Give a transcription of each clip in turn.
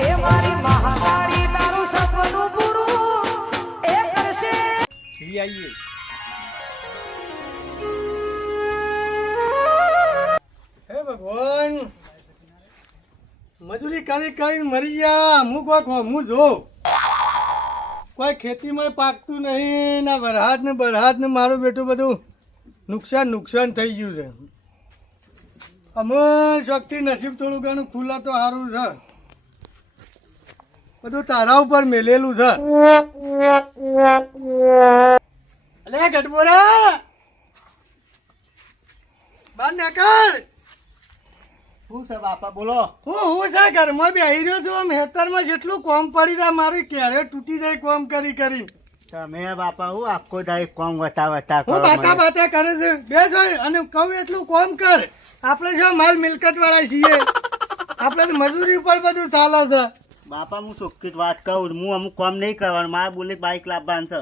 એ મારી મહાકાળી તારું સપનું પૂરું એ કરશે. આવીએ હે ભગવાન, મજૂરી કરી કરી મરી ગયા. હું જો કોઈ ખેતીમાં પાકતું નહીં, ના વરહાદ ને બરહાદ ને મારું બેટું બધું નુકસાન થઈ ગયું છે. અમે શક્તિ નસીબ થોડું ઘણું ખુલ્લા તો સારું છે, બધું તારા ઉપર મેલેલું છે. અલે ગઢબોરા બાર નાકર. શું છે બાપા બોલો? હું છે ઘરમાં બેહી રહ્યો છું. ખેતરમાં જેટલું કોમ પડી જાય મારું ક્યારે તૂટી જાય કોમ કરી કરી. તમે બાપા હું આખો દાઈ કોમ વતા હું બાતા કરે છે. બેસ અને કહું એટલું કોમ કર. આપણે શું માલ મિલકત વાળા છીએ, આપણે તો મજૂરી ઉપર બધું ચાલે છે. બાપા હું ચોખ્ખી વાત કહું, હું અમુક કામ નહીં કરવાનું. મારા બુલેટ બાઇક લાવવાનું છે.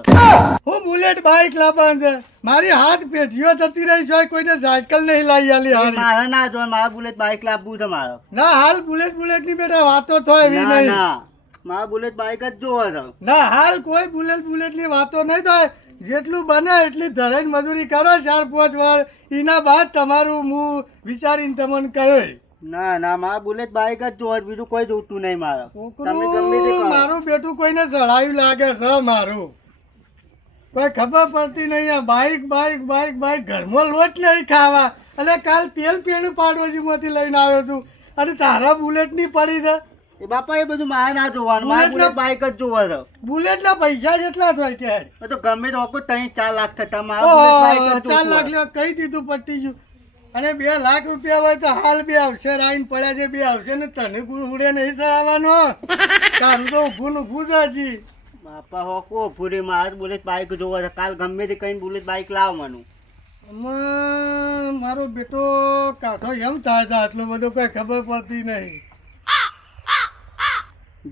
હું બુલેટ બાઇક લાવવાનું છે. મારી હાથ પેઢીઓ થતી રહી છે, કોઈને સાયકલ નહીં લાવી આલી હારી. મારે ના જો, મારા બુલેટ બાઇક લાવવું છે મારે. ના હાલ બુલેટ ની બેટા વાતો થાય એવી નહીં. ના મારા બુલેટ બાઇક જ જોવો છે. ના હાલ કોઈ બુલેટ ની વાતો નહીં થાય. જેટલું બને એટલી ધરાઈને મજૂરી કરો 4-5 વાર. એના બાદ તમારું હું વિચારીને તમને કહ્યું. ના મારા બુલેટ બાઇક જ જોવો, બીજું કોઈ જોતું નહીં મારે. મારું બેટું કોઈને ચડાયું લાગે છે. મારું કોઈ ખબર પડતી નહીં. આ બાઈક ઘરમાં લોટ નહીં ખાવા. અને કાલ તેલ પેણું પાડોશી માંથી લઈને આવ્યો છું અને તારા બુલેટ ની પડી છે. એ બાપા એ બધું મારે ના જોવાનું, મારા બુલેટ બાઇક જ જોવો છે. બુલેટ ના પૈસા જેટલા થાય કે તો ગમે તો 3-4 લાખ થતા. મારા બુલેટ બાઇક જ 4 લાખ લેવા કહી દીધું, પટી ગયું. અને 2 લાખ રૂપિયા હોય તો હાલ 2 આવશે. રાઈન પડ્યા છે 2 આવશે ને તને ગુડે નહીં ચડાવવાનો. તારું તો ઊભું છે હજી. બાપા હો કો પૂરી મારા બુલેટ બાઇક જોવો છે. કાલ ગમે તે કઈ બુલેટ બાઇક લાવવાનું. મારો બેટો કાઢો એમ થાય છે, આટલો બધો કઈ ખબર પડતી નહીં.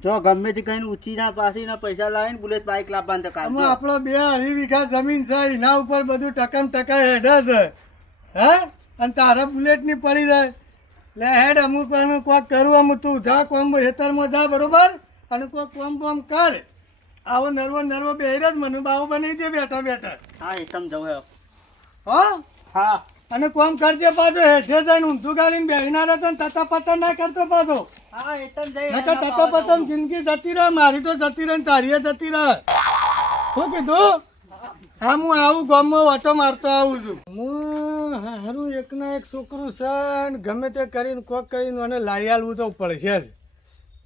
જો ગમે તે કઈ ઊંચી ના પાછી ના પૈસા લાવીને બુલેટ બાઇક લાવવાનું તો કાલ. આપણો 2-2.5 વીઘા જમીન છે, એના ઉપર બધું ટકમ ટકા હેડે છે. હે અને તારા બુલેટ ની પડી જાય. લે હેડ અમુક કોક કરું. અમુક તું જા કોમ ખેતરમાં જા બરોબર, અને કોક કોમ કર. આવો નરવો બેહી જ મને બાવો બનાવી દે બેઠા. હા એ તમ જવું હો હા. અને કોમ કરજે પાછો. હેઠે જઈને ઊંધું ગાલીને બેહી ના રહેતો ને તતા પતન ના કરતો પાછો. હા એ તમ જઈ નકર તતા પતન જિંદગી જતી રહે. મારી તો જતી રહે ને તારી જતી રહે. શું કીધું? હા હું આવું ગામમાં વાટો મારતો આવું છું. હું હારું એકના એક છોકરું છે ને ગમે તે કરીને કોક કરીને મને લાવી આલવું તો પડશે જ.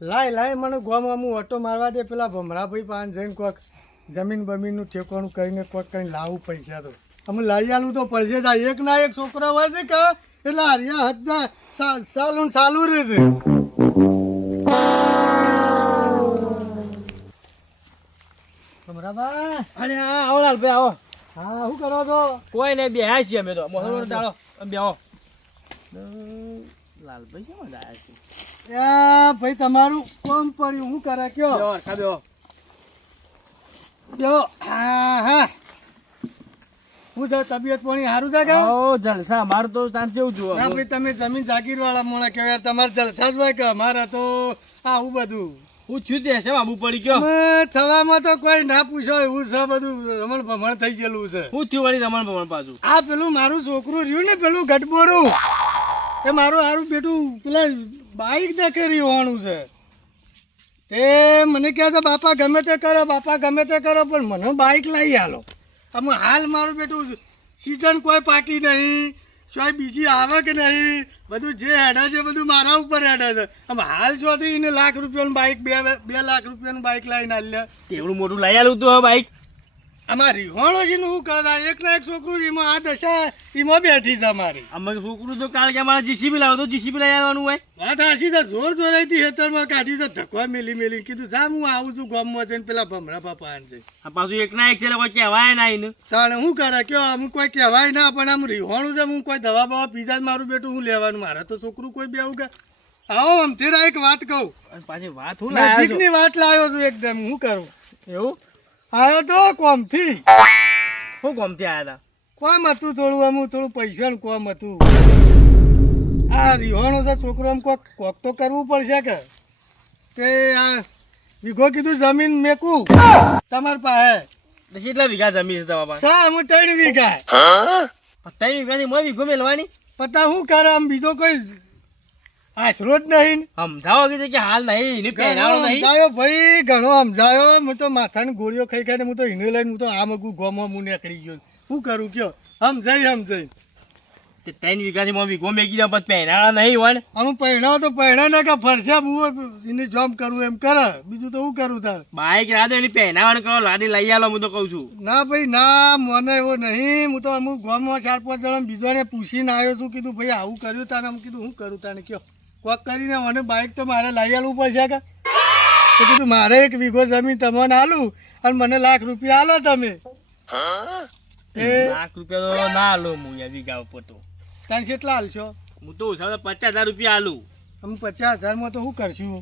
લાય મને ગામમાં હું ઓટો મારવા દે. પેલા ભમરાભાઈ પાન જઈને કોક જમીન બમીનનું ઠેકાણું કરીને કોક કઈ લાવું પૈસા તો અમે લાવી આલવું તો પડશે જ. એક ના એક છોકરા હોય છે કે એટલે હરિયા હદના ચાલુ રહે છે. ભમરાભાઈ અરે આવો લાલભાઈ આવો. હા શું કરો છો? કોઈ નહીં બેહ્યા છીએ અમે તો દાડો બેહો. લાલભાઈ છે મજા આવ્યા છે. ભાઈ તમારું કોમ પડ્યું હું કરે કયો? બેહો. હા હું છે તબિયત પાણી સારું છે કે? જલસા અમારે તો તાન જેવું જુઓ. ના ભાઈ તમે જમીન જાગીર વાળા મોણા કહેવાય, તમારે જલસા જ હોય કે અમારે તો આવું બધું. હું છું તે છે બાબુ પડી ગયો. થવામાં તો કોઈ ના પૂછો એવું છે. બધું રમણ ભમણ થઈ ગયેલું છે. હું થયું વળી રમણ ભમણ પાછું. આ પેલું મારું છોકરું રહ્યું ને પેલું ગઢબોરું, એ મારું સારું બેટું પેલા બાઈક દેખેરી હોવાનું છે. તે મને કહે છે બાપા ગમે તે કરો પણ મને બાઈક લઈ આલો. આમાં હાલ મારું બેટું સિઝન કોઈ પાકી નહીં, કોઈ બીજી આવે કે નહીં, બધું જે હેડે છે બધું મારા ઉપર હેડે છે. આમ હાલ જોથી એને લાખ રૂપિયાનું બાઈક 2 લાખ રૂપિયાનું બાઈક લઈને આલ્યા. તેવડું મોટું લઈ આલું તું હવે બાઈક. આમાં રીહોણોજીનું શું કરતા એકના એક છોકરું એમાં આ દશા એમાં બેઠી છે અમારી. અમે છોકરું તો કારણ કે અમારે જીસીબી લાવો તો જીસીબી લઈ આવવાનું હોય. વાત હાસી છે. જોરાઈથી ખેતરમાં કાઢ્યું છે, ધક્કો મેલી કીધું જા હું આવું છું ગામમાં જઈને પેલા ભમરા પાપા છે. આ પાછું એક ના એક છે કોઈ કહેવાય ના એને. તાણે શું કરે કયો? અમુક કોઈ કહેવાય ના, પણ આમ રીહોણું છે. હું કોઈ દવા બવા પીઝા જ મારું બેટું હું લેવાનું. મારે તો છોકરું કોઈ બેવું કે આવો આમ તેરા એક વાત કહું. પાછી વાત હું નજીકની વાત લાવ્યો છું એકદમ. હું કરું એવું આવ્યો તો કોમથી. હું કોમથી આવ્યા હતા? કોમ હતું થોડું પૈસાનું કોમ હતું. આ રીહોણો છે છોકરો, આમ કોક તો કરવું પડશે કે તે આ વીઘો કીધું જમીન મેકું તમાર પાસે તો કેટલા વીઘા જમીન છે તમારા પાસે? સા હું 3 વીઘા 3 વીઘાથી મોય વીઘો મેલવાની? પતા હું કરે આમ બીજો કોઈ આશરો જ નહીં સમજાવો કીધું કે હાલ નહીં એની પહેરાવો નહીં. સમજાયો ભાઈ ઘણો સમજાયો હું તો માથાની ગોળીઓ ખાઈ ખાઈને હું તો હિને લઈને હું તો આ મગું ગોમાં હું નીકળી ગયો શું કરું કયો સમજાઈ તે 3 વીઘાથી મોય વીઘો મેકી દો પછી પહેરાવા નહીં હોય ને. અમે પહેણાવ તો પહેણા ને કે ફરસા બુઓ એને જોબ કરવું એમ કરે બીજું તો હું કરું તાર બાઈક રાધો એની પહેરાવાનું કરો લાડી લઈ આલો હું તો કહું છું. ના ભાઈ ના મને એવો નહીં હું તો અમુક ગામમાં 4-5 જણા બીજોને પૂછીને આવ્યો છું કીધું ભાઈ આવું કર્યું તાને હું કીધું હું કરું તાને કયો કોક કરીને મને બાઈક તો મારે લઈ આલવું પડશે કે તો કીધું મારે 1 વીઘો જમીન તમને આલું અને મને લાખ રૂપિયા આલો તમે લાખ રૂપિયા તો ના આલો હું યાર વીઘા ઉપર તો. તાને કેટલા હાલશો હું તો ઓછા 50,000 રૂપિયા આલું. અમે 50,000 માં તો શું કરશું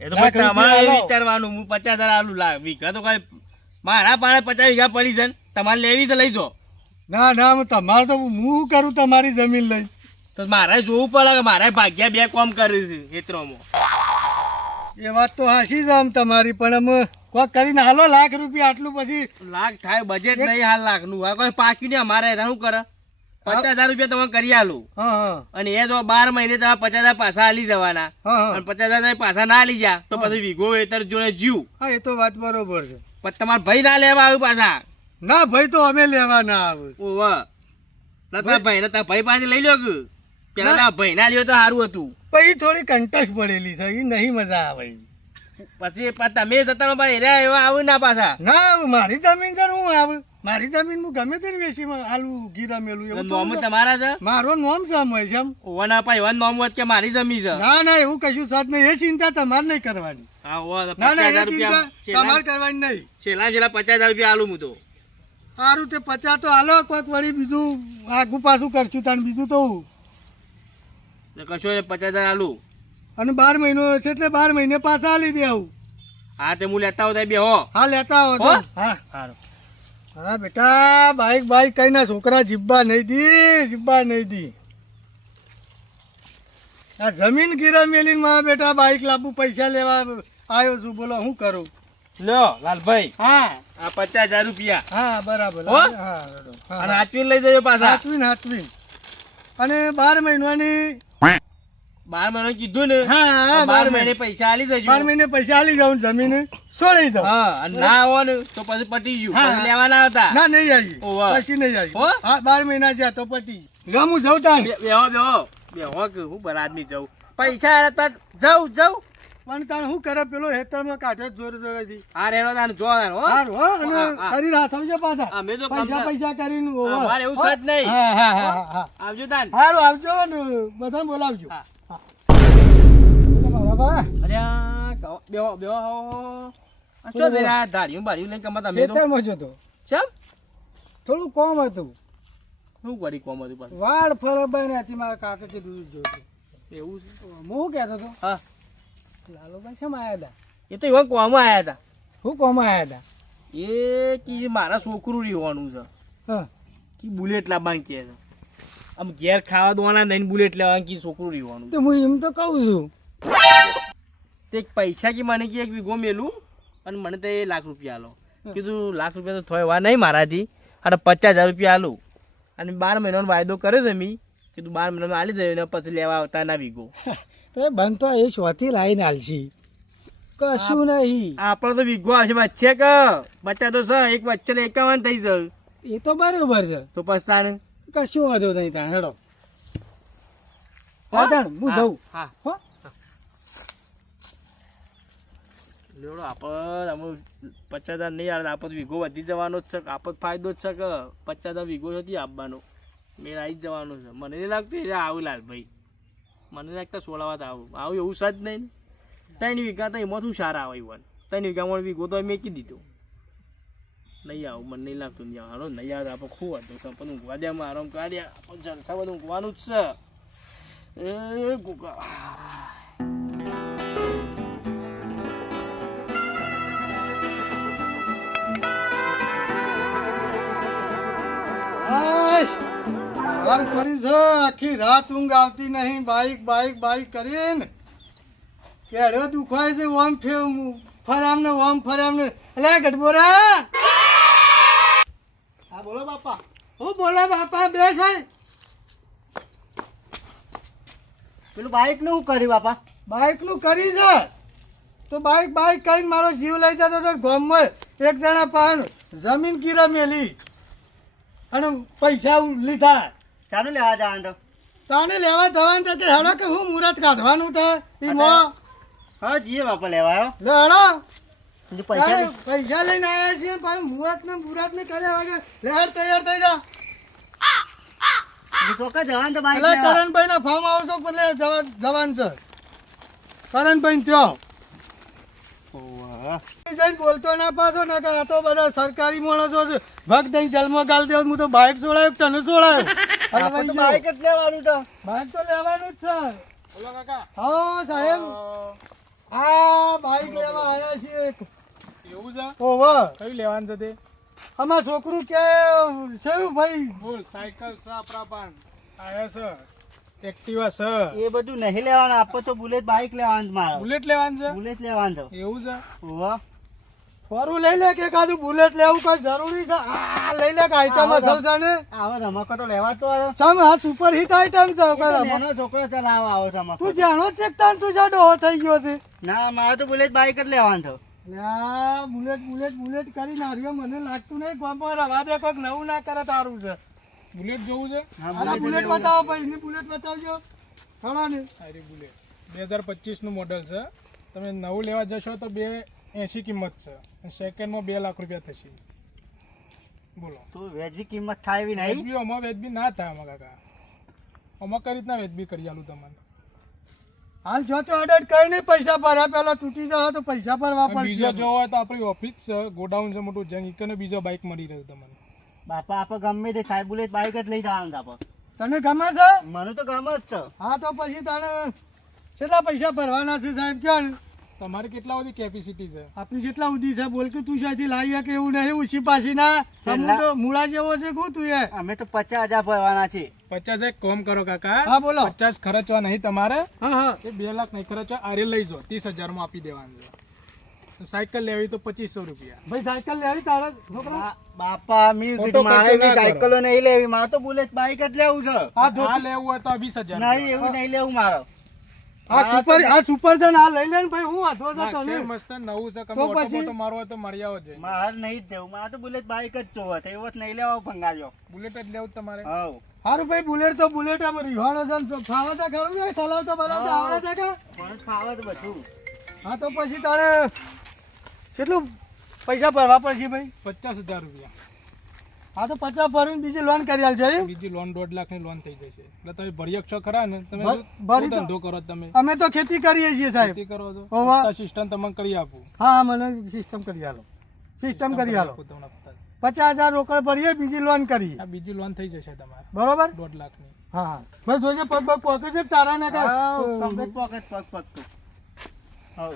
એ તો લાખ પછી તમારે રૂપિયા આલો. વિચારવાનું. હું 50,000 આલું લાખ વીઘા તો કઈ મારા પાસે 50 વીઘા પડી છે ને. તમારે લેવી તો લઈ જો. ના ના તમારે તો હું શું કરું તમારી જમીન લઈ તો મારે જોવું પડે કે મારે ભાગ્યા 2 કામ કરે છે ખેતરોમાં. એ વાત તો હાશી જ આમ તમારી પણ અમે કોક કરીને હાલો લાખ રૂપિયા આટલું પછી લાખ થાય બજેટ નહીં હાલ લાખ નું. આ કોઈ પાક્યું ને અમારે શું કરે 50,000 રૂપિયા તમે કરી આલું હા હા અને એ તો 12 મહિને તમે 50,000 પાછા આલી જવાના હા હા અને 50,000 તમે પાછા ના આલી જા તો પછી વીઘો વેતર જોડે જીવ હા એ તો વાત બરોબર છે પણ તમારા ભાઈ ના લેવા આવ્યું પાછા. ના ભાઈ તો અમે લેવા ના આવે ઓવા નતા ભાઈ ને તારા ભાઈ પાસે લઈ લ્યો કે પેલા તારા ભાઈ ના લ્યો તો સારું હતું. પછી થોડી કંટસ પડેલી છે એ નહીં મજા આવે પછી તમે જતા ભાઈ રહ્યા એવા આવું ના પાછા. ના મારી જમીન છે ને હું આવે મારી જમીન હું ગમે તે વેચી આલુ ગીરા મેલું એવું તો નોમ હું- તમારા છે મારો નોમ છે આમ હોય છે આમ. ઓવા ના પાઈ એવા નોમ હોત કે મારી જમી છે. ના ના એવું કશું સાથ નહીં એ ચિંતા તમારે નહીં કરવાની હા ઓવા ના ના એ 50,000 ચિંતા રૂપિયા તમારે કરવાની નહીં છેલ્લા 50,000 રૂપિયા આલું હું તો. સારું તે 50 તો હાલો કોઈક વળી બીજું આગું પાછું કરશું તાણ બીજું તો હું. એટલે કશો 50,000 આલું. અને 12 મહિનો છે એટલે 12 મહિને પાછા આલી દે આવું હા તે હું લેતા હોતા બે હો. હા લેતા આવો તો. હો? હા હા બેટા બાઈક કઈ ના છોકરા જીબ્બા નહીં દી આ જમીન ગીરા મેલીને મારા બેટા બાઈક લાવવું પૈસા લેવા આવ્યો છું બોલો હું કરું લ્યો લાલભાઈ હા આ 50,000 રૂપિયા હા બરાબર હો? હા અને હાચવીને લઈ જજો પાછા. હાચવીન અને 12 મહિનાની 12 મહિને કીધું ને હા હા 12 મહિને પૈસા આલી દેજો. 12 મહિને પૈસા આલી જાઉં જમીન છોડી દઉં હા અને ના આવો ને તો પછી પટી ગયું. હા. પછી લેવાના હતા. ના નહીં આવી ઓવા. પછી નહીં આવી હો? હા 12 મહિના જ્યાં તો પટી લો હું જાઉં તાણ બેહો કે હું બર આદમી જાઉં પૈસા આયા તા જાઉં પણ તાણ શું કરે પેલો હેતરમાં કાઢ્યો જોર જોરેથી આ રેડો તાન જો તાન, હો સારું હો અને હા, હા. શરીર હાથવજો પાછા અમે તો પૈસા કરીને હા, ઓવા. મારે એવું છે જ નહીં. હા હા હા હા આવજો તાન. સારું આવજો ને બધાને બોલાવજો હા. હા. બરાબર અરે આ બેહો આ ચો દે આ ધાર્યું બાર્યું લઈને કમા તમે તો ખેતરમાં જતો ચમ થોડું કોમ હતું શું કરી કોમ હતું પાછું વાળ ફરબાઈ ને હતી મારા કાકા કે દૂર જોતું એવું છે. હું કહેતો હતો હા લાલુભાઈ શેમ આયા હતા એ તો એવા કોમમાં આયા હતા. હું કોમ આયા હતા એ કે મારા છોકરું રહેવાનું છે હા કે બુલેટ લાવવાનું કે છે. આમ ઘેર ખાવા દોવાના દઈને બુલેટ લેવાનું કે છોકરું રહેવાનું. તો હું એમ તો કહું છું તે પૈસા કે મને કે 1 વીઘો મેલું અને મને તો 1 લાખ રૂપિયા આલો. કીધું લાખ રૂપિયા તો થોય વા નહીં મારાથી અને 50,000 રૂપિયા આલું અને 12 મહિનાનો વાયદો કર્યો છે મેં કીધું 12 મહિનાનો આલી દે ને પછી લેવા આવતા ના વીઘો. તો બનતો એ શોથી લાવીને હાલશી કશું નહીં આપણે તો વીઘો આવશે વચ્ચે કે બચ્ચા તો છે એક વચ્ચે 51 થઈ જાય એ તો બરોબર છે તો પછી તાને કશું વાંધો નહીં ત્યાં હેડો હા? હું જાઉં હા હો લેવડો આપણે અમે 50,000 નહીં આવે આપણે વીઘો વધી જવાનો જ છે આપણે ફાયદો જ છે કે 50,000 વીઘો નથી આપવાનો મેં આવી જ જવાનો છે. મને નહીં લાગતું એ આવું લાલભાઈ મને લાગતા 16 વાત આવું એવું છે જ નહીં ને. 3 વીઘા તો એમાં શું સારા આવે એવું 3 વીઘામાં વીઘો તો મેકી દીધો નહીં આવું મને નહીં લાગતું નહીં હાલો નહીં આવે આપણે ખૂબ હતું સંપન્ન ઊંઘવા દે આરામ કરવા દે આપણે જલસા બધું ઊંઘવાનું જ છે એ ગોગા વાર કરી છે આખી રાત ઊંઘ આવતી નહીં બાઈક કરીને કેડો દુખાય છે ઓમ ફરામ ને ઓમ ફરામ ને એટલે ગઢબોરા. હા બોલો બાપા. હું બોલો બાપા બેસ ભાઈ. પેલું બાઈક નું શું કર્યું બાપા? બાઈક નું કરી છે તો બાઈક કઈ મારો જીવ લઈ જતો હતો ગામમાં એક જણા પણ જમીન ગીરા મેલી અને પૈસા લીધા. ચાલો લેવા જવાનું તો. તાને લેવા જવાનું તો કે હેડો કે હું મુહૂર્ત કાઢવાનું તો ઈ મો હા જીએ બાપા લેવા આવ્યો. લે હેડો. બીજું પૈસા નહીં? પૈસા લઈને આવ્યા છીએ પણ મુહૂર્ત ને કર્યા વગર લેડ તૈયાર થઈ જા. બીજું ચોક્કસ જવાનું તો બાઈક એટલે લેવા. કરણભાઈ ના ફાર્મ હાઉસ ઉપર જવાનું છે. કરણભાઈ ત્યો ઓહ. જઈને બોલતો ના પાછો ને કે આ તો બધા સરકારી માણસો છે ભગ દઈ જલમાં ગાલ દેવ. હું તો બાઇક છોડાયું તને છોડાયું. આપણે તો બાઈક જ લેવાનું તો. બાઇક તો લેવાનું જ છે. બોલો કાકા. હા સાહેબ આ બાઇક લેવા આવ્યા છીએ. એવું છે? ઓવર કયું લેવાનું છે તે? અમાર છોકરું કે છે ભાઈ બોલ. સાયકલ છે આપણા પણ આયા છે, એક્ટિવા છે. એ બધું નહીં લેવાનું. આપણે તો બુલેટ બાઈક લેવાનું છે મારે. બુલેટ લેવાનું છે? બુલેટ લેવાનું છે. એવું છે? ઓહ. ફોરું લઈ લે કે કાદું બુલેટ લેવું કઈ જરૂરી છે. આ લઈ લે કે આઈટમ અસલ છે ને. આવો રમકો તો લેવા તો આવ્યો. સમ આ સુપર હિટ આઈટમ છે. એ તો નાનો છોકરો ચલાવવા આવો રમકો. તું જાણો છે કે તાન તું જાડો થઈ ગયો છે. ના મારે તો બુલેટ બાઈક જ લેવાનું છે. લ્યા બુલેટ કરી નાખ્યો. મને લાગતું નહીં ગામમાં રવા દે કોઈક નવું ના કરે તારું છે. બુલેટ જોવું છે? આના બુલેટ બતાવો ભાઈ. એની બુલેટ બતાવજો. ખરો ને અરે બુલેટ 2025 નું મોડલ છે. તમે નવું લેવા જશો તો 280 કિંમત છે અને સેકન્ડમાં 2 લાખ રૂપિયા થશે. બોલો. તો વેજની કિંમત થાય એવી નહીં. વેજબી આમાં વેજબી ના થાય આમાં કાકા. આમાં કઈ રીતના વેજબી કરી આલું તમને? હાલ જો તો અડટ કઈ નહીં. પૈસા ભર્યા પેલા તૂટી જાય તો પૈસા ભરવા અને બીજો પડશે. જો હોય તો આપણી ઓફિસ છે, ગોડાઉન છે મોટું, જ્યાં ઈકને બીજો બાઇક મળી રહ્યું તમને. બાપા આપણે ગમે તે થાય બુલેટ બાઈક જ લઈ જવાનું છે આપણે. તને ગમે છે? મને તો ગમે જ છે. હા તો પછી તને કેટલા પૈસા ભરવાના છે સાહેબ કયો ને. તમારી કેટલા બધી કેપેસિટી છે? આપણી જેટલા ઉધી છે બોલ કે તું શાથી લાવી કે એવું નહીં. ઉછી પાછી ના સમૂહ તો મૂળા જેવો છે કું તું એ. અમે તો 50,000 ભરવાના છે. 50 એક કોમ કરો કાકા. હા બોલો. 50 ખર્ચવા નહીં તમારે. હા હા એ 2 લાખ નહીં ખર્ચવા. આરે લઈ જાઓ 30,000 માં આપી દેવાનું છે. સાયકલ લેવી તો 2500 રૂપિયા. ભાઈ સાયકલ લેવી તારા છોકરા. બાપા મેં ખોટો કીધું મારે ખર્ચો ના બી સાયકલો નહીં લેવી. મારે તો બુલેટ બાઈક જ લેવું છે. આ આ ધોતી લેવું હોય તો 20,000. નહીં એવું નહીં લેવું મારે. આ સુપર છે ને આ લઈ લે ને ભાઈ. હું વાંધો છે ના, તને. છે મસ્ત નવું છે. તો તમે ઓટો પછી? મોટો મારો હોય તો મળી આવો જોઈએ. મારે નહીં જ જવું. મારે તો બુલેટ બાઈક જ જોવો છે. એવો જ નહીં લેવા ભંગાર્યો. બુલેટ જ લેવું તમારે. હવ હારું ભાઈ બુલેટ તો બુલેટ આમ રીહાણો છે ને ફાવે છે ખરું ને ચલાવતા બલાવતા આવડે છે કે. મને ફાવે તો બધું. હા તો પછી તારે કેટલું પૈસા ભરવા પડશે ભાઈ? 50,000 રૂપિયા. હા તો 50 ભરીને બીજી લોન કરી આલજો એમ? બીજી લોન 1.5 લાખ ની લોન થઈ જશે. એટલે તમે ભરી શકશો ખરા ને? તમે ભરી શું તો- ધંધો કરો તમે? અમે તો ખેતી કરીએ છીએ સાહેબ. ખેતી કરો છો? હોવા. સિસ્ટમ તમને કરી આપું. હા મને સિસ્ટમ કરી આલો. સિસ્ટમ કરી આલો. આપું તમને પતા. 50,000 રોકડ ભરીએ બીજી લોન કરીએ. આ બીજી લોન થઈ જશે તમારે બરોબર? 1.5 લાખ ની. હા હા બસ જોજે પગ પગ પોકે છે તારા ને હવ, complete pocket પગ પગ તો. હવ.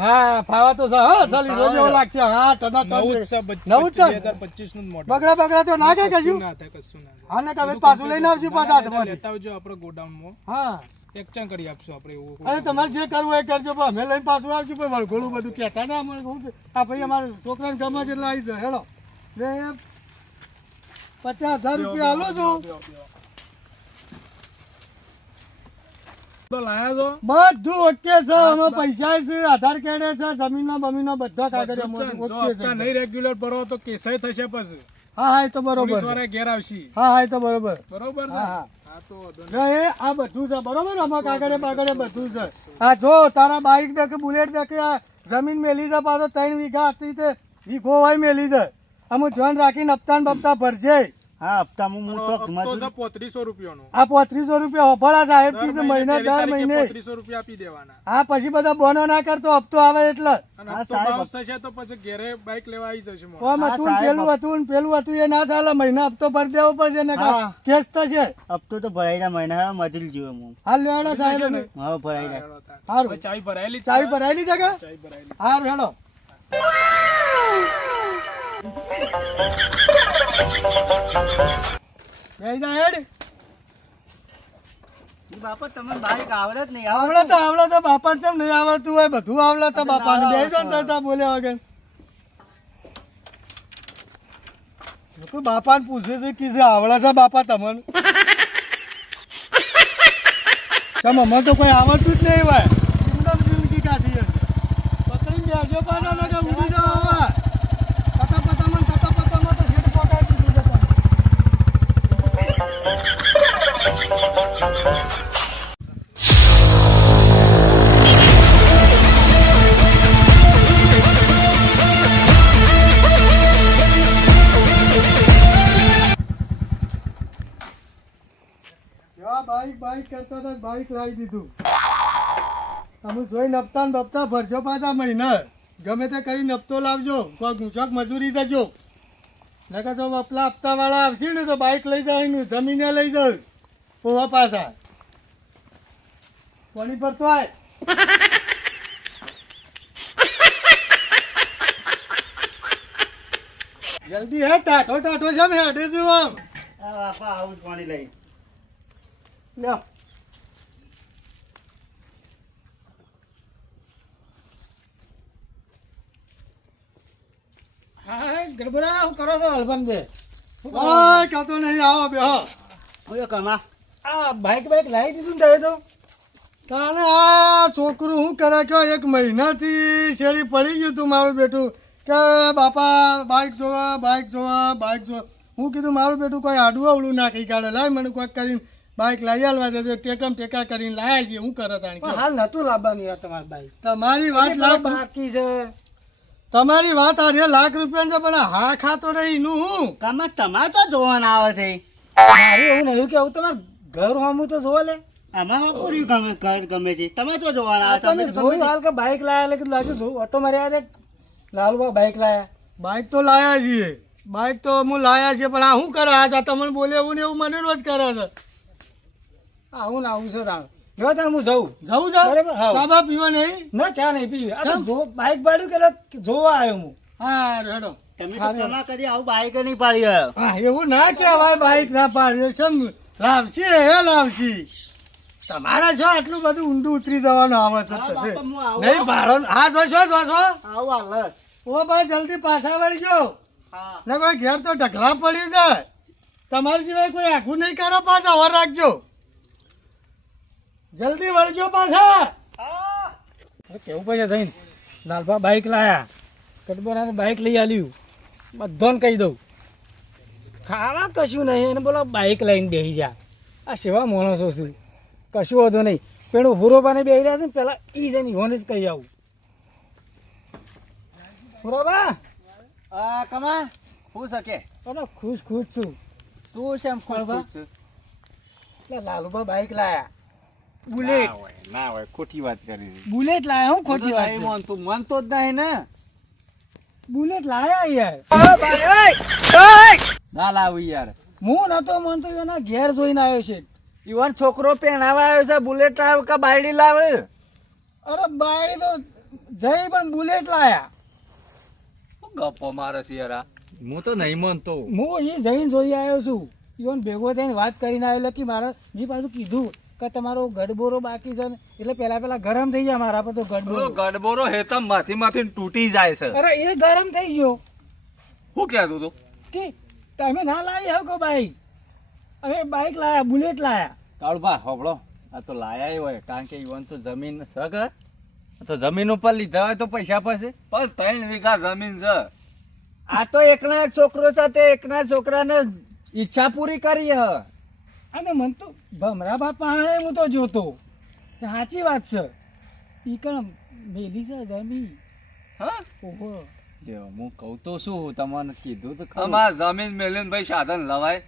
હા ફાવા તો છે. હા ચાલી રોજ એવો લાગશે. હા તને નવું જ છે. નવું જ છે? 2025 નું મોડલ. બગડા તો ના કે કશું. ના થાય, કશું ના થાય. હા ને કે હવે પાછું લઈને આવજો પાછા ના, હાથમાંથી. લેતા આવજો આપણે ગોડાઉનમાં. હા એક્સચેન્જ કરી આપશું આપણે એવું. અરે તમારે જે કરવું હોય એ કરજો પણ અમે લઈને પાછું આવશું પણ વળઘોડું બધું કહેતા ને અમારે કહું આ ભાઈ અમારે છોકરાને ગમે છે એટલે આવી જાય હેડો લે 50,000 રૂપિયા આલો છું. તો લાયા છો? બધું ઓકે છે. અમે પૈસા છે આધાર કાર્ડ છે જમીનનો બમીનો બધા કાગળ જો ઓકે હપ્તા છે. નહીં રેગ્યુલર ભરો તો કેસાઈ થશે પછી. હા હા એ તો બરોબર પોલીસ છે. વાળા ઘેર આવશે. હા હા એ તો બરોબર. બરોબર ને? હા, હા. હા તો વાંધો નહીં. ને એ આ બધું છે બરોબર. આમાં કાગળે બાગળે બધું છે. હા જો તારા બાઈક દેખે બુલેટ દેખે આ જમીન મેલી છે પાછો 3 વીઘા હતી તે વીઘો હોય મેલી છે. અમુક ધ્યાન રાખીને હપ્તા ને બપ્તા ભરજે. હા હપ્તામાં હું તો હપ્તો છે 3500 રૂપિયાનો. આ 3500 રૂપિયા હફળા સાહેબ દર કીધું મહિને મહિને દર મહિને. 3500 રૂપિયા આપી દેવાના. હા પછી બધા બોનો ના કરતો હપ્તો આવે એટલે અને હા, હપ્તો સાહેબ. બાઉન્સ થશે તો પછી ઘેરે બાઇક લેવા આવી જશે મોડું. ઓમ હા, હતું ને સાહેબ. પેલું હતું એ ના ચાલે. મહિના હપ્તો ભરી દેવો પડશે ને હા. કેસ થશે. હપ્તો તો ભરાઈ જાય મહિના મજૂરી જોયો હું. હાલ લેવાના સાહેબ અમે. હવે ભરાઈ જાય. સારું હવે ચાવી ભરાયેલી જ છે? ચાવી ભરાયેલી છે કે ચાવી ભરાયેલી. હારું હેડો બેહી જા હેડ. બાપા તમને બાઈક આવડે જ નહીં આવડે તો બાપા કેમ નહીં આવડતું હોય બધું આવડે તો બાપાને બેસો ને તા બોલ્યા વગર લોકો બાપાને પૂછે છે કે જે આવડે છે બાપા તમને મમ્મા તો કોઈ આવડતું જ નહીં ભાઈ એકદમ જિંદગી કાઢી હશે પકડીને બેસજો પાછા ને ઉડી જાવ હવે પતામાં તો સીટ પકાડી દીધું છે બાઈક કરતા હતા બાઈક લાવી દીધું તમે જોઈ નપતા ને બપતા ભરજો પાછા મહિના ગમે તે કરી નપતો લાવજો કોઈ ગુંચક મજૂરી જજો નકર તો આપલા હપ્તા વાળા આવશે ને તો બાઈક લઈ જાય જમીને લઈ જાવ પોવા પાછા કોની પર તો આય જલ્દી હે ટાટો છે મેં હેડે છું આમ બાપા આવું જ પાણી લઈ લ્યો હા ગડબડા હું કરો છો હલબન બે ઓય કાતો નહીં આવો બેહો બોલો કમા આ બાઈક લાવી દીધું ને તમે તો કારણ આ છોકરું શું કરે કે એક મહિનાથી શેરી પડી ગયું તું મારું બેટું કે બાપા બાઈક જોવા હું કીધું મારું બેટું કોઈ આડું અવળું નાખી કાઢે લાય મને કોઈક કરીને બાઈક લાવી આલવા દે ટેકા કરીને લાયા છીએ હું કરે તાણી હાલ નતું લાવવાનું યાર તમારી બાઈક તમારી વાત લાખ બાકી છે તમારી વાત આ લાખ રૂપિયા છે પણ હા ખાતો રહી નું હું કમા તમારે તો જોવાના આવે છે મારે એવું નહીં કે આવું તમારે ઘર હોમું તો જોવા લે આમાં પૂરી ગમે છે તમે તો જોવાના આવે તમે જોયું હાલ કે બાઈક લાયા એટલે લાગ્યું જોયું ઓટો માર્યા દે લાલબા બાઈક લાયા બાઈક તો લાયા છીએ બાઈક તો હું લાયા છીએ પણ આ શું કરે આ તમને બોલે એવું ને એવું મને રોજ કરે છે આવું ને આવું છે તાણ જો તાણ હું જઉં જવું છે બરાબર, હા. ચા બા પીવા નહીં ના ચા નહીં પીવી આ તો બાઈક ભાડ્યું કે જોવા આવ્યો હું હા રેડો તમે તો કમા કદી આવું બાઈક નહીં પાડી હોય. હા એવું ના કહેવાય બાઈક ના પાડીએ સમ લાવશી લાવશી તમારા છો આટલું બધું ઊંડું ઉતરી જવાનું આવે છે હા, તમે. બાપા, હું આવું. નહીં ભાડો હા જોશો આવું હાલ ઓ ભાઈ જલ્દી પાછા વળજો હા ને કોઈ ઘેર તો ઢગલા પડી જાય તમારા સિવાય કોઈ આખું નહીં કરો પાછા ઓર રાખજો જલ્દી વળજો પાછા કેવું પડશે થઈને લાલભા બાઈક લાયા કટબરાને બાઈક લઈ આલ્યું બધાને કહી દઉં ખાવા કશું નહીં એને બોલો બાઈક લઈને બેસી જા આ સેવા માણસો છે કશું વધુ નહીં પેલું હુરોબાને બેસી રહ્યા છે ને પેલા ઈ જઈને ઈહોને જ કહી આવું હુરોબા કમા હું શકે અરે ખુશ છું તું શેમ બરાબર. ખુશ એટલે લાલુબા બાઈક લાયા બુલેટ ના હોય ખોટી વાત કરી બુલેટ લાયા હું ખોટી વાત છે. તું માનતો જ નહીં ને બુલેટ લાયા યાર ના લાવું યાર હું નતો માનતો એના ઘેર જોઈને આવ્યો છે ઈવન છોકરો પહેણાવા આવ્યો છે બુલેટ લાવ કે બાયડી લાવે અરે બાયડી તો જઈ પણ બુલેટ લાયા ગપ્પો મારે છે યાર આ. હું તો નહીં માનતો હું એ જઈને જોઈ આવ્યો છું ઈવન ભેગો થઈને વાત કરીને આવેલો કે મારા મેં પાછું કીધું કે તમારો ગડબોરો બાકી છે ને એટલે પેલા ગરમ થઈ જાય મારા પર તો ગડબોરો ગડબોરો હેતમ માંથી તૂટી જાય છે અરે એ ગરમ થઈ ગયો શું કહેતું તું કે તમે ના લાવી હકો બાઈક અમે બાઈક લાયા બુલેટ લાયા કાળુભા હોબળો આ તો લાયા હોય કારણ કે ઈવન તો જમીન છે કે તો જમીન ઉપર લીધા હોય તો પૈસા પાસે પણ 3 વીઘા જમીન છે આ તો એકના એક છોકરો છે તે એકના છોકરાને ઈચ્છા પૂરી કરી હ અને મને તો ભમરા બાપા હું તો જોતો કે સાચી વાત છે ઈ કણ મેલી છે જમી હા ઓહો જો હું કહું તો શું તમને કીધું તો અમાર જમીન મેલીને ભાઈ સાધન લવાય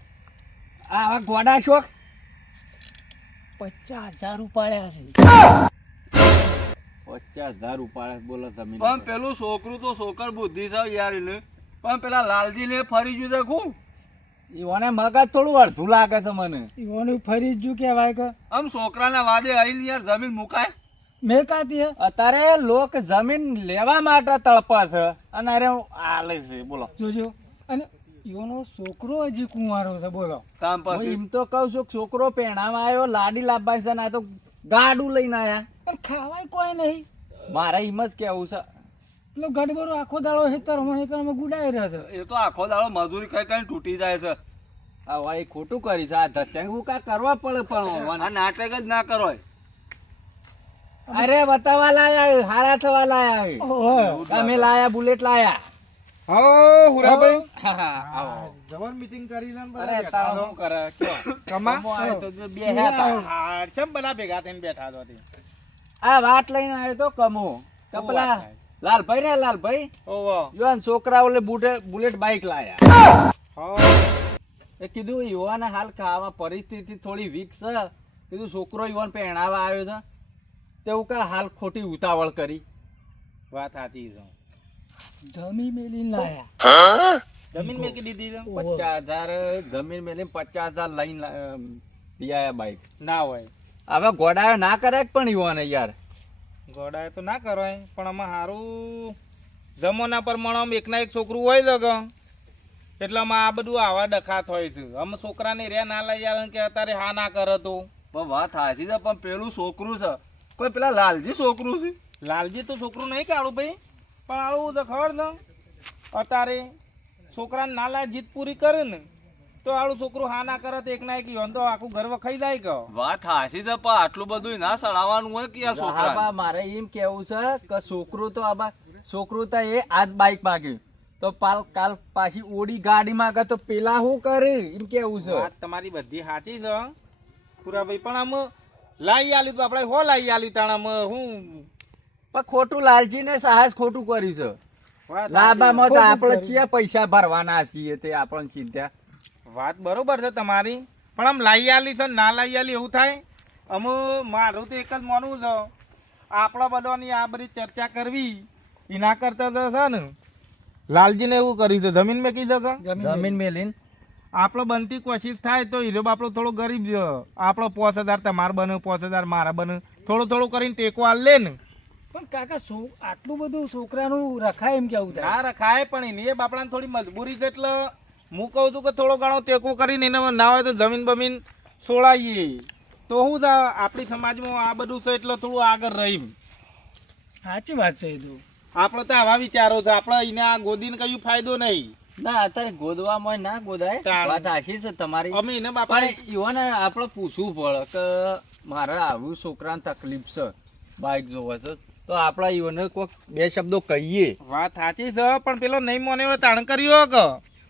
આવા ગોડા શોખ 50,000 ઉપાડ્યા છે 50,000 ઉપાડે બોલો જમીન પણ પેલું છોકરું તો છોકર બુદ્ધિ છે યાર એને પણ પેલા લાલજી ને ફરી ગયું છે ખૂબ ઈઓને મગજ થોડું અડધું લાગે છે મને ઈવોનું ફરી જ કહેવાય કે આમ છોકરાના વાદે આવીને યાર જમીન મુકાય મેં કાતી હે અત્યારે લોક જમીન લેવા માટે તળપા છે અને અરે આલે છે બોલો જોજો અને ઈવોનો છોકરો હજી કુંવારો છે બોલો. કામ પછી એમ તો કહું છું કે છોકરો પહેણામાં આવ્યો લાડી લાવવા છે ને આ તો ગાડું લઈને આયા. પણ ખાવાય કોઈ નહીં. મારે એમ જ કેવું છે. પેલો ગડબડો આખો દાડો હેતરમાં ગુડાઈ રહ્યા છે. એ તો આખો દાડો મજૂરી કઈ કઈ તૂટી જાય છે. આ એ ખોટું કરી છે. આ ધત્યાંગ હું કા કરવા પડે પણ આ નાટક જ ના કરો. અરે બતાવા લાયા હારા થવા લાયા ઓહો. તમે લાયા બુલેટ લાયા. હા હુરાભાઈ હા હા આવો. જબર મીટિંગ કરી છે ને અરે બધા તાવ બેઠા શું કરે કયો? કમા કમો આવ્યો તો બે હતા. હા ચમ બધા ભેગા થઈને બેઠા છો તે? આ વાત લઈને આવ્યો તો કમો તો શું પેલા વાત થાય? લાલભાઈ ને લાલભાઈ ઓવો યુવાન છોકરાઓને બુલેટ બાઇક લાયા. હા એ કીધું યુવાન હાલ ખાવા પરિસ્થિતિ થોડી વીક છે. કીધું છોકરો યુવાન પહેણાવા આવ્યો છે તેવું કા હાલ ખોટી ઉતાવળ કરી. વાત સાચી છે. જમી મેલીને લાયા. જમીન મેકી દીધી છે? 50,000 જમીન મેલી 50,000 લઈને દિયા બાઇક. ના હોય હવે ગોડાયો ના કરે પણ યુવાને યાર. ગોડાએ તો ના કરાય પણ આમાં સારું જમવાના પ્રમાણે એકના એક છોકરું હોય છે કે એટલે આમાં આ બધું આવા ડખાત હોય છે. અમે છોકરાને રહ્યા ના લઈ આવે કે અત્યારે હા ના કરે તો પણ વાત સાચી છે પણ પેલું છોકરું છે કોઈ પેલા લાલજી છોકરું છે. લાલજી તો છોકરું નહીં કાળું ભાઈ પણ આવું તો ખબર ને અત્યારે છોકરાને ના લાય જીત પૂરી કરે ને તો આળું છોકરું હા ના કરે તો એક ના એક ઈવન તો આખું ઘર વખાઈ જાય કે વાત સાચી છે પણ આટલું બધું ના સડાવવાનું હોય કે આ છોકરા. મારે એમ કેવું છે કે છોકરું તો છોકરું તો એ આજ બાઇક માગ્યું તો કાલ પાછી ઓડી ગાડી માંગે તો પેલા શું કરે એમ કેવું છે. વાત તમારી બધી સાચી છે પુરાભાઈ પણ આમ લાઈ આલી તો આપણે હો લાઈ આલી તાણ આમ હું પણ ખોટું લાલજી ને સાહસ ખોટું કર્યું છે. વાત લાભામાં તો ખોટું આપણે કર્યું. છીએ પૈસા ભરવાના છીએ તે આપણને ચિંતા. વાત બરોબર છે તમારી પણ આમ લાઈ આલી છે ને ના લાઈ આલી એવું થાય. અમુ મારું તો એક જ માનવું છે આપણા બધાની આ બધી ચર્ચા કરવી એના કરતા તો છે ને લાલજીને એવું કર્યું છે જમીન મેં કીધું કે જમીન મેલીન આપણો બનતી કોશિશ થાય તો હીરો આપણો થોડો ગરીબ છે આપણો 5,000 તમારે બને 5,000 મારા બને થોડું થોડું કરીને ટેકો આલ લે ને પણ કાકા આટલું બધું છોકરાનું રખાય એમ કેવું થાય. ના રખાય પણ એની એ બાપડાને થોડી મજબૂરી છે એટલે હું કહું છું કે થોડો ઘણો ટેકો કરીને એને ના હોય તો જમીન બમીન સોળાઈએ તો શું છે આપણી સમાજમાં આ બધું છે એટલે થોડું આગળ રહી. સાચી વાત છે એ તો. આપણે તો આવા વિચારો છે આપણે એને આ ગોદીને કયું ફાયદો નહીં. ના અત્યારે ગોદવામાં ના ગોદાય. તાણ. વાત સાચી છે તમારી. અમે એને બાપા પણ ઈવન આપણે પૂછવું પડે કે મારે આવું છોકરાને તકલીફ છે બાઇક જોવે છે તો આપણે ઈવન કોઈક બે શબ્દો કહીએ. વાત સાચી છે પણ પેલો નહીં મને હવે તાણ કર્યો કે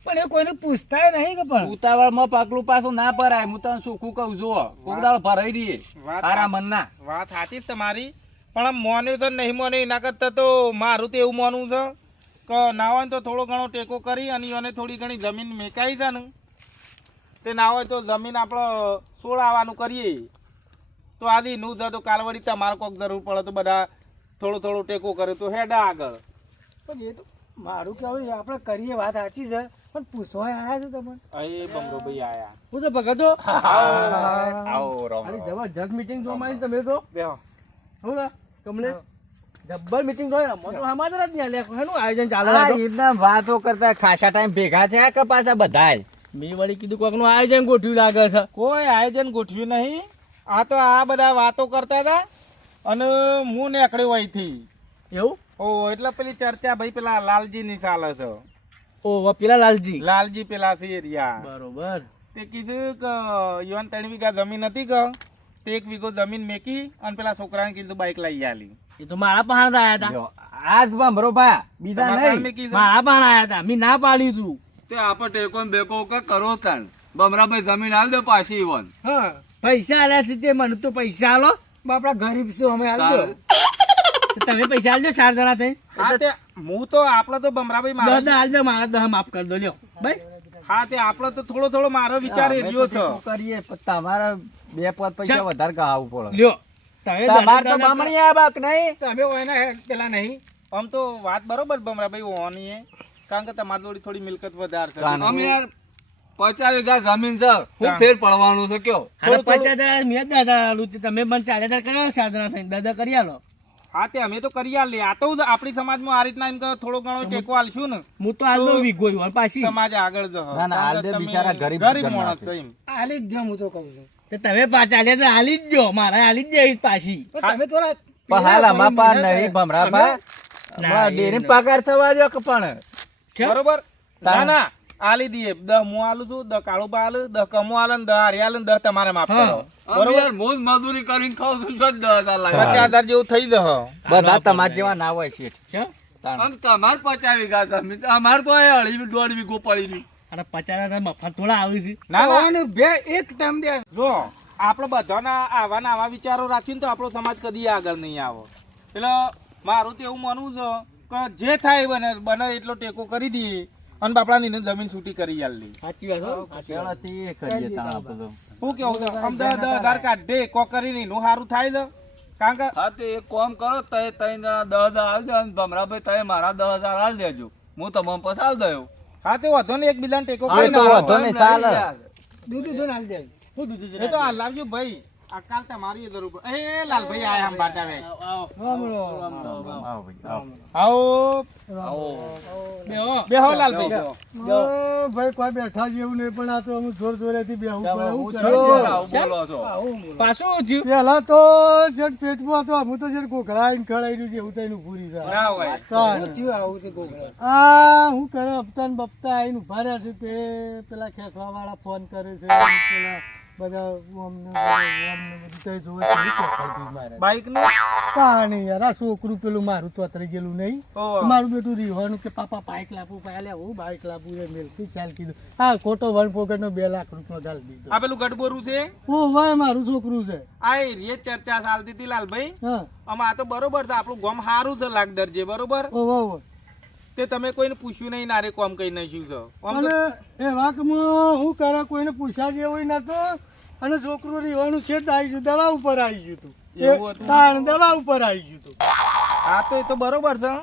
પણ એ કોઈને પૂછતાય નહીં કે પણ ઉતાવળમાં પગલું પાછું ના ભરાય. હું તને સુખું કહું છું કોક દાડો ભરાઈ દઈએ વાત તારા મનના. વાત સાચી જ તમારી પણ આમ મોન્યું છે ને નહીં મોન્યું એના કરતા તો મારું તો એવું માનવું છે કે ના હોય ને તો થોડો ઘણો ટેકો કરી અને એને થોડી ઘણી જમીન મેકાઈ છે ને તે ના હોય તો જમીન આપણે સોળાવાનું કરીએ તો આદી નું છે તો કાલવડી તમારે કોઈક જરૂર પડે તો બધા થોડો થોડો ટેકો કરે તો હેડા આગળ. પણ એ તો મારું કેવું છે, આપણે કરીએ વાત સાચી છે પણ પૂછવા આવ્યા છે તમને. એ બંગોભાઈ આયા હું તો ભગતો આવો રામ અરે જબરજસ્ત મીટિંગ જોવા આવી તમે તો બેહો. હું ના કમલેશ જબ્બર મીટિંગ જોઈ મને તો સમાચાર જ નહીં આલ્યા એનું આયોજન ચાલે આ છે. રીતના વાતો કરતા ખાસા ટાઈમ ભેગા થયા કે પાછા બધાય. મેં વળી કીધું કોઈક નું આયોજન ગોઠવ્યું લાગે છે. કોઈ આયોજન ગોઠવ્યું નહીં આ તો આ બધા વાતો કરતા હતા અને હું નીકળ્યો અહીંથી. એવું ઓ એટલે પેલી ચર્ચા ભાઈ પેલા લાલજી ની ચાલે છે. ઓ પેલા લાલજી લાલજી પેલા છે એરિયા બરોબર. તે કીધું કે યુવાન 3 વીઘા જમીન હતી કે તે 1 વીઘો જમીન મેકી અને પેલા છોકરાને કીધું બાઈક લઈ આલી. એ તો મારા પાસે આયા હતા. જો, આજ બરો ભા બીજા તમારા નહીં. કામે કીધું. મારા પાસે આયા હતા મેં ના પાડ્યું તું. તે આપણે ટેકો ને બેકો કે કરો તાન બમરાભાઈ જમીન હાલ દે પાછી ઈવન. હા પૈસા આલ્યા છે તે મને તો પૈસા આલો બાપડા ગરીબ છો અમે આલજો. તમે પૈસા આલજો 4 જણા થઈ. હા તે હું તો આપડે તો બમરાભાઈ મારા 10 આલજો મારા 10 માફ કરી દો લ્યો ભાઈ. હા તે આપડે તો થોડો થોડો મારો વિચાર એ રહ્યો છે. ટેકો કરીએ પણ તમારે બે પાંચ પૈસા ચાલ. વધારે કહાવવું પડે. લ્યો તમે તમારે તો બામણી આ બાક નહીં. તમે ઓયના પેલા નહીં. આમ તો વાત બરોબર બમરાભાઈ હોવાની એ કારણ કે તમારી જોડે થોડી મિલકત વધારે છે. અમે યાર 50 વીઘા જમીન છે શું ફેર પડવાનું છે કયો. હાલો 50,000 મેં 10,000 આલું તે તમે મને 4,000 કર્યો 4 જણા થઈને 10,000 કરી આલો. હા તે અમે તો કરી આલે આ તો આપણી સમાજમાં આ રીતના એમ કે થોડો ઘણો ટેકો આલશું ને હું તો હાલ વીઘો જ પાછી સમાજ આગળ જ ના, ના, હાલ દે બિચારા ગરીબ ગરીબ ઘરના માણસ છે. છે એમ હાલી જ દઉં હું તો કહું છું તો તમે પાછા આલ્યા તો હાલી જ જો મારે હાલી જ જઈશ પાછી પણ તમે થોડા પણ હાલ આમાં પાર નહીં ભમરાભા હમણાં ડેરીનો પગાર થવા દો કે પણ બરોબર ના ના આલી દઈએ 10 હું આલું છું 10 કાળો બા આલે 10 કમો આલે ને 10 હારી આલે ને 10 તમારે માફ કરો બરોબર મોજ મજૂરી કરીને ખાવ છું તો 10,000 લાગે 50,000 જેવું થઈ જશે બધા તમારા જેવા ના હોય શેઠ છે આમ તમાર 50 વીઘા જમીન અમાર તો 2.5 વીઘો પડી રહ્યું અને 50,000 મફત થોડા આવે છે ના ના બે એક ટાઈમ દે જો આપણે બધાના આવા ને આવા વિચારો રાખીને તો આપણો સમાજ કદી આગળ નહીં આવે એટલે મારું તો એવું માનવું છે કે જે થાય બને એટલો ટેકો કરી દઈએ અને બાપડાની જમીન છૂટી કરી આલી સાચી વાત હો પેલાથી કરીએ તા આપણે શું કેવું છે આમ 10,000 કાઢે કો કરીને એનું સારું થાય છે કારણ કે હા તે એક કામ કરો તય 3 જણા 10,000 આલજો અને ભમરાભાઈ તમે મારા 10,000 આલ દેજો હું તમને પછી આલ દઉં હા તે વધો ને એકબીજાને ટેકો હા, કરીને તો આવો. વાંધો નહીં, ચાલે. દૂધ દૂધ હાલ દે હું દૂધ એ તો આ લાવજો ભાઈ આ કાલ તમારી જરૂર પડે એ લાલભાઈ આયા આમ બાટાવે આવો ભાઈ, આવો. આવો બેહો લાલભાઈ ભાઈ કોઈ બેઠા જેવું નહીં પણ આ તો અમુક જોર જોરેથી બેહવું પડે એવું છો, કરે. આવું બોલો છો. પાછું થયું પેલા તો જેટ પેટમાં હતો હું તો જેટ ગોખડાઈને ખડાઈ રહ્યું છે એવું તો એનું પૂરી થાય ના હોય તાણ. આ હું કરે હપ્તા ને બપ્તા આઈને ઉભા રહ્યા છે તે પેલા ખેંચવા વાળા ફોન કરે છે પેલા બધા ઓમને બધું તે જોવે છે એવું કોકડતી મારે. બાઈક નું તાણી યાર આ છોકરું પેલું મારું તો અત્યારે ગયેલું નહીં ઓહ. મારું બેટું રીવાનું કે પાપા બાઈક લાવવું પહેલે હું બાઈક લાવવું એ મેલથી ચાલ કીધું હા ખોટો વન પોકેટનો 2 લાખ રૂપિયા ગાલ દીધો આ પેલું ગઢબોરું છે ઓ ભાઈ મારું છોકરું છે આ એરિયે ચર્ચા ચાલતી હતી લાલભાઈ હા આમાં આ તો બરોબર છે આપણું ગામ સારું છે લાગ દરજે બરોબર ઓ તે તમે કોઈને પૂછ્યું નહીં નારે કોમ કઈ નાખ્યું છે આમ તો અને એ વાકમાં હું કરે કોઈને પૂછ્યા જેવું નતો અને છોકરું રીવાનું છે આવી ગયું દવા ઉપર આવી ગયું તું એવું હતું? તાણ દવા ઉપર આવી ગયું તું આ તો એ તો બરોબર છે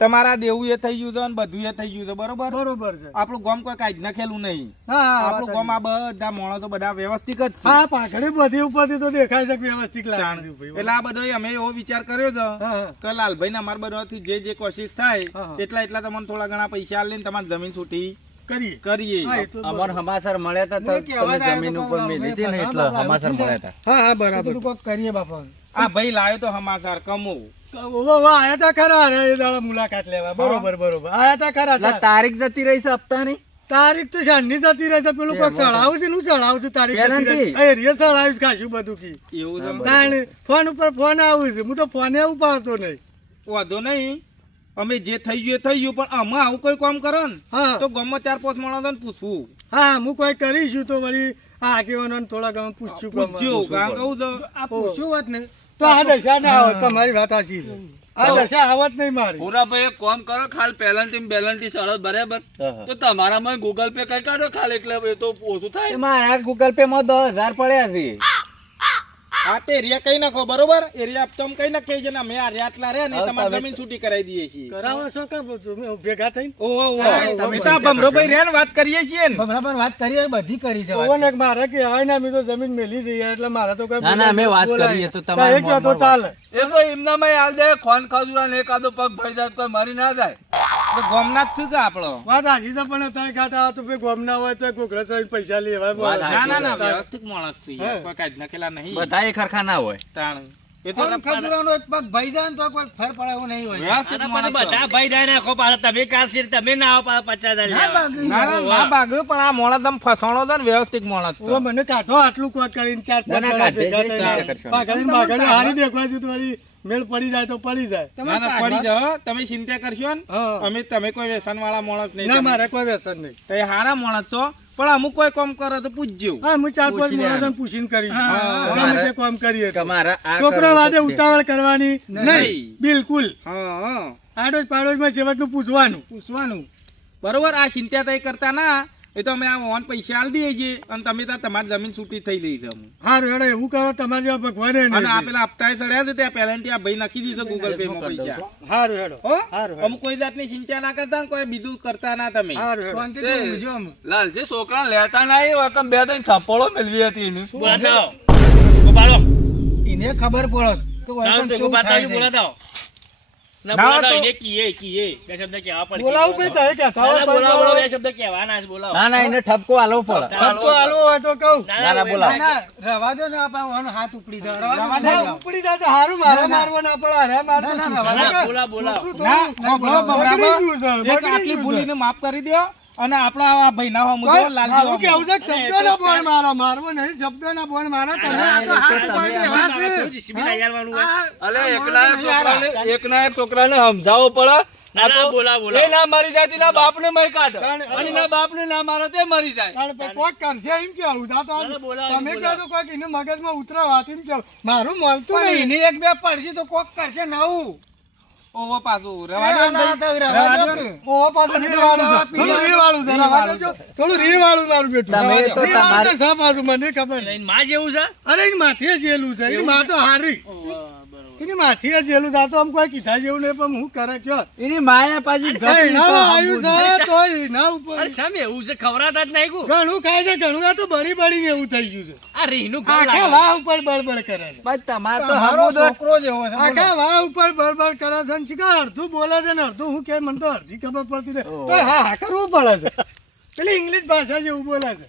તમારા દેવું એ થઈ ગયું છે અને બધું એ થઈ ગયું છે બરોબર બરોબર છે આપણું ગામ કોઈ કાઢી નાખેલું નહીં હા હા આપણું ગામ આ બધા માણસો બધા વ્યવસ્થિત જ છે હા પાછળ બધી ઉપરથી તો દેખાય છે કે વ્યવસ્થિત લાગે છે ભાઈ. એટલે આ બધો અમે એવો વિચાર કર્યો છે હા, હા. કે લાલભાઈ ને અમારા બધાથી જે કોશિશ થાય હા, હા. એટલા તમને થોડા ઘણા પૈસા લઈને તમારી જમીન છૂટી કરીએ કરીએ હા, એ તો અમાર સમાચાર મળ્યા તા તો તમે જમીન ઉપર મેલી હતી ને એટલે સમાચાર મળ્યા તા હા હા બરાબર કરીએ બાપા આ ભાઈ લાવ્યો તો સમાચાર કમો આયા તા ખરા અરે એ દાડા મુલાકાત લેવા બરોબર બરોબર આયા તા ખરા એટલે તારીખ જતી રહી છે હપ્તાની તારીખ તો શાનની જતી રહે છે પેલું કોઈક ચડાવું છે નું ચડાવું છે તારીખ જતી રહે પેલાથી? છે. એ રિયલ ચડાવ્યું છે ખાસું બધું કી એવું છે તાણ ફોન ઉપર ફોન આવું છે હું તો ફોને ઉપાડતો નહીં વાંધો નહીં અમે જે થઈ ગયું એ થઈ ગયું પણ આમાં આવું કોઈ કામ કરો ને હા તો ગામમાં 4-5 માણસોને પૂછવું હા હું કોઈ કરીશું તો વળી આ આગેવાનોને થોડા ઘણું પૂછ્યું પૂછજો કારણ કહું તો પૂછ્યું હોત ને તો આ દશા ના આવત તમારી વાત સાચી છે આ દશા આવત નહીં મારી પૂરાભાઈ એક કામ કરો ખાલી પેલન્ટી બેલન્ટી સળો બરાબર તો તમારામાં ગૂગલ પે કઈ કાઢો ખાલી એટલે એ તો ઓછું થાય મારા ગૂગલ પે માં 10,000 પડ્યા છે આ તે એરિયા કઈ નાખો બરોબર એરિયા તમે કઈ નાખીએ છે ને અમે આ આટલા રે ને તમારી જમીન છૂટી કરાવી દઈએ છીએ કરાવો છો કે તમે ભેગા થઈને ઓહો તમે તો ભમરોભાઈ રે ને વાત કરીએ છીએ ને વાત કરીએ બધી કરી છે ઓને મારે કહેવાય ને અમે તો જમીન મેલી જઈએ એટલે મારે તો કઈ ના, ના, અમે વાત બોલાય. કરીએ તો તમારે એક વાત તો મોનમાં ચાલે એ તો એમનામાં હાલ દે ખોન ખાજુરા ને એકાદો પગ ભરી જાય તો મરી ના જાય તો ગામના જ શું કે આપણો વાત હાજી છે પણ ત્યાં કાંટા તો ભાઈ ગોમ ના હોય તો ગોખડા ચડીને પૈસા લેવાય બોલે. વાત ના ના ના વ્યવસ્થિત માણસ છે કોઈ કાઢી નાખેલા નહીં બધા એ ખરખા ના હોય તાણ એ તો એક પગ ભાઈ જાય તો કોઈ ફેર પડે એવું નહીં હોય વ્યવસ્થિત માણસ છે. બધા ભાઈ ડાય નાખો પાછા તમે કાલશીર તમે ના આવો પાછા 50,000 લેવા. ના ના ના ભાગે પણ આ મોણા તમે ફસાણો છે ને વ્યવસ્થિત માણસ છે ઓ મને કાઢો આટલું કોઈ કરીને ચાર ના, ના, પાંચ જણા કાઢે ભેગા છે, થઈને કરશો. પાઘડીને બાઘડીને હારી દેખવાય છે તો વળી મેળ પડી જાય તો પડી જાય ના ના પડી જાઓ તમે ચિંતા કરશો ને હા. તમે કોઈ વ્યસન વાળા માણસ નહીં ના મારે કોઈ વ્યસન નહીં તમે હારા માણસ છો પણ અમુક કોઈ કામ કરે તો પૂછજો હા હું ચાર પાંચ માણસોને પૂછીને કરીશ ગમે તે કામ કરીએ તો. તમારા આ છોકરા વાદે ઉતાવળ કરવાની નહીં નહીં. બિલકુલ હા હા આડોશ પાડોશમાં છેવટનું પૂછવાનું બરોબર આ ચિંતા તય કરતા ના એ તો અમે આ ઓન પૈસા આલી દઈએ છીએ અને તમે ત્યાં તમારી જમીન છૂટી થઈ ગઈ છે અમુ. હારું હેડો એવું કરો તમારે જેવા ભગવાને નહીં અને આ દે. પેલા હપ્તા સડ્યા છે ત્યાં પેલેન્ટી આ ભાઈ નાખી દીધો ગૂગલ પે માં પૈસા હારું હેડો હો હારું. અમુક કોઈ જાતની ચિંતા ના કરતા ને કોઈ બીજું કરતા ના તમે હારું હેડો. લાલજી છોકરા લેતા ના એ વખત બે ત્રણ છાપોળો મેળવી હતી એની બોલાવો. ઉભા રહો. એને ખબર પડત કે હોય ચાલો પણ તો શું બાતા થાય છે? બોલાતા આવો. ના ના બોલાતા તો- એને કીએ બે શબ્દ કહેવા પડે બોલાવું કઈ થાય કે ના, ના, બોલાવો બે શબ્દ કહેવાના છે બોલાવો ના ના એને ઠપકો આલવો પડે ઠપકો આલવો હોય તો કહું ના, ના, બોલાવો. ના, ના, રવા દો ને આપણે ઓનો હાથ ઉપડી દો રવા દો રવા ને. ના, ઉપડી જાય તો હારું મારે મારવા ના પડે હારે મારતો ના, ના, શું? ના, કારણ કે બોલાવો, બોલાવો. છોકરું ના થોડું ભમરા બગડી ગયું છે, એક બગડી આટલી ગયું ભૂલીને છે. માફ કરી દો અને આપણા આ ભાઈના હોમ જો કોઈ લાલજી મારું હોમ. કેવું છે કે શબ્દોના બોલ મારો મારવો નહીં શબ્દોના બોલ મારો તમે આ તો હાથ ઉપાડી દેવા છે. જીસીબી તૈયારવાનું હોય. અલે એકના એક છોકરાને સમજાવવો પડે ના, ના, બોલાવો, બોલાવો. એ ના મરી જાય તેના બાપને મય કાઢે કારણ- અને એના બાપને ના મારે તે મરી જાય કારણ કે કોક કરશે એમ કેવું આ તો ના, બોલાવો, તમે બોલાવો. કહો તો કોક એને મગજમાં ઉતરાવાત એમ કેવું મારું મળતું પણ નહીં એની એક બે પડશે તો કોક કરશે નવું ઓવો પાછું રવા દો ને ના, ના, તો ભાઈ. રવા દો રવા દો કે. ને. ઓહો પાછું રીવાળું છે. થોડું રીવાળું છે. રવા દેજો. થોડું રીવાળું મારું બેટું. તમે રવા દો. તો રીવાળું તો તમારી- છે પાછું, મને ખબર છે. એની માં જેવું છે અરે એની માથે જેલું છે એની માં તો હારી બરોબર. એની માથે જેલું છે. આ તો આમ કોઈ કીધા જેવું નહીં પણ હું કરે કયો એની માયા પાછી એનામાં આવ્યું છે તો એના ઉપર અરે સામે એવું છે ખવડાતા જ નહીં કુ ઘણું ખાય છે ઘણું આ તો બળી બળીને એવું થઈ ગયું છે આ રીહનું ઘર આખા લાગે. વાહ ઉપર બળબડ કરે છે બસ તમારે તો તમારો હમું તો- છોકરો જેવો છે બોલો. આખા વાહ ઉપર બળબડ કરે છે ને શીખા અડધું બોલે છે ને અડધું હું કે મને તો અડધી ખબર પડતી નથી તો હા હા કરવું પડે છે પેલી ઇંગ્લિશ ભાષા જેવું બોલે છે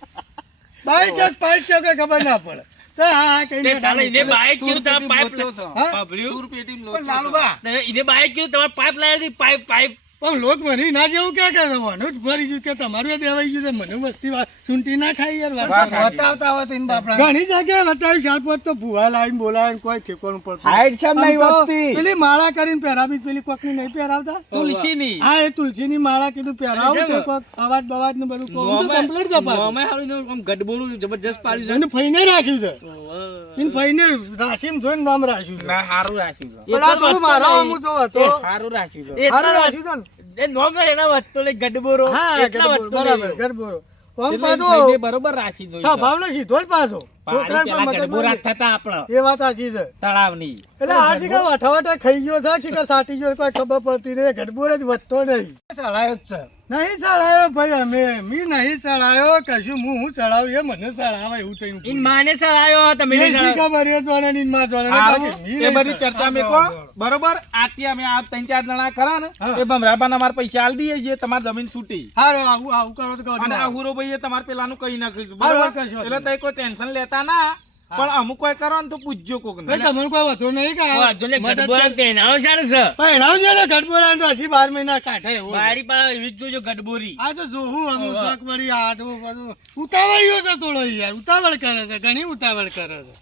બાઈક કે પાઇક કે કઈ ખબર ના પડે તો હા હા કઈ તે તાણે એને બાઈક કીધું તમે પાઇપ લોચો છો. હા? સાંભળ્યું? સુરપેટીમાં લોચો પણ છો. લાલુબા તમે એને બાઈક કીધું તમારે પાઇપ લાવી હતી પાઇપ પણ લોક મને ના જેવું ક્યાં કરે વાનું જ ભરી ગયું કે તમારું એ દેવાઈ ગયું છે મને વસ્તી વાત સુંટી ના ખાઈ યાર વાત બતાવતા હોય તો એને બાપડા ઘણી જગ્યાએ બતાવી ચાર પાંચ તો ભૂવા લાવીને બોલાવે ને કોઈ ઠેકોનું પડતું નહીં. હાઈટ શેમ નહીં આમ તો વધતી? પેલી માળા કરીને પહેરાવી પેલી કોકની નહીં પહેરાવતા તુલસીની હા એ તુલસીની માળા કીધું પહેરાવું કે કોક અવાજ બવાજ ને બધું કોમ તો કમ્પ્લીટ છે પાછું. મોમે હારું એનું આમ ગડબોળું જબરજસ્ત પાડ્યું એને ફઈને રાખ્યું છે છે એને ફઈને રાશિમ જોઈને નામ રાખ્યું છે ના હારું રાખ્યું છે. પણ આ થોડું મારા અમુક જો હતો હારું રાખ્યું છે. સારું રાખ્યું છે ને એ નોમ એના વધતો લે ગડબોરો હા એટલા ગરબોરો, વધતો બરાબર લે. ગરબોરો આમ એટલે પાછો ભાઈને બરોબર રાખી જોઈ છે. સ્વભાવનો સીધો જ પાછો પાણી છોકરાને પેલા પણ ગડબો મગજમાં રાખતા હતા આપણા એ વાત સાચી છે તળાવની એટલે આ શિકાર વઠાવટા ખાઈ ગયો છે શિકાર સાટી ગયો કોઈ ખબર પડતી નહીં ગઢબોર જ વધતો નહીં ચલાયો જ છે નહીં ચડાયો ભાઈ અમે મી નહીં ચડાયો કશું હું ચડાવું એ મને ચડાવે એવું થયું ઈન માને સળાયો તમે એ નહીં સળાયો. ખબર એ જોને ને ઈન માં જોને ને હારું, બાકી મી એ નહીં બધી ચડાયો. ચર્ચા મેકો બરોબર આથી અમે આ 3-4 જણા ખરા ને હા. એ ભમરાબાના મારા પૈસા આલ દઈએ જે તમારી જમીન છૂટી હારું, આવું આવું કરો તો કહો અને છો. આ હુરો ભાઈએ તમારે પેલાનું કઈ નાખ્યું છે, હારું, બરોબર કશો એટલે તઈ કોઈ ટેન્શન લેતા ના પણ અમુક કોઈ કરો ને તો પૂછજો કોક ને ભાઈ તમને કોઈ વધુ નહીં કે ઓ, જો લે ગડબોરા ને તેનાનો શાણે છે? પહેરાવજો ને ગઢબોરા તો હજી 12 મહિના કાઢે એવું વાડી પાસે એવી જ જોજો ગડબોરી. આ તો જોવું અમુક ચોક વળી આઠવું બધું ઉતાવળ્યો છે થોડો યાર ઉતાવળ કરે છે ઘણી ઉતાવળ કરે છે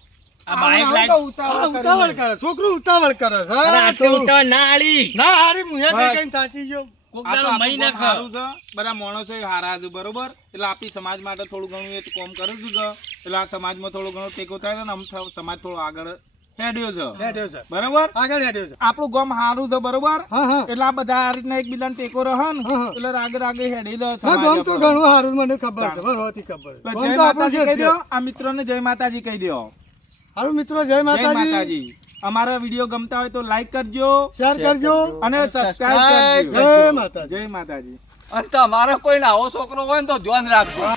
આ બાઈક આવું લાઈ- તો હા, ઉતાવળ ઉતાવળ કરે છોકરું ઉતાવળ કરે છે અરે હા, આટલું થોડું. ઉતાવળ ના આલી. ના હારી મુહે બસ. કઈ સાચી ગયો કોક આ તો દાડો મહી આપણું નાખ. ગામ સારું છે બધા માણસો હારા છે બરોબર એટલે આપણી સમાજ માટે થોડું ઘણું એ કોમ કરે છે કે એટલે આ સમાજમાં થોડું ઘણું ટેકો થાય છે ને આમ સમાજ થોડો આગળ હેડ્યો છે હેડ્યો છે બરોબર આગળ હેડ્યો છે આપણું ગામ સારું છે બરોબર હા હા એટલે આ બધા આ રીતના એકબીજાને ટેકો રહે ને હા. એટલે આગળ આગળ હેડી દે હા સમાજ ગમ તો આપણો. ઘણું સારું મને ખબર છે બરોબર ખબર છે. તો ગમ જય તો આપણું માતાજી છે કહી જ દો છે. આ મિત્રોને જય માતાજી કહી દો હારું મિત્રો જય જય માતાજી માતાજી અમારા વિડીયો ગમતા હોય તો લાઈક કરજો શેર કરજો અને સબસ્ક્રાઇબ કરજો જય માતાજી જય માતાજી અને તમારે કોઈ આવો છોકરો હોય ને તો ધ્યાન રાખજો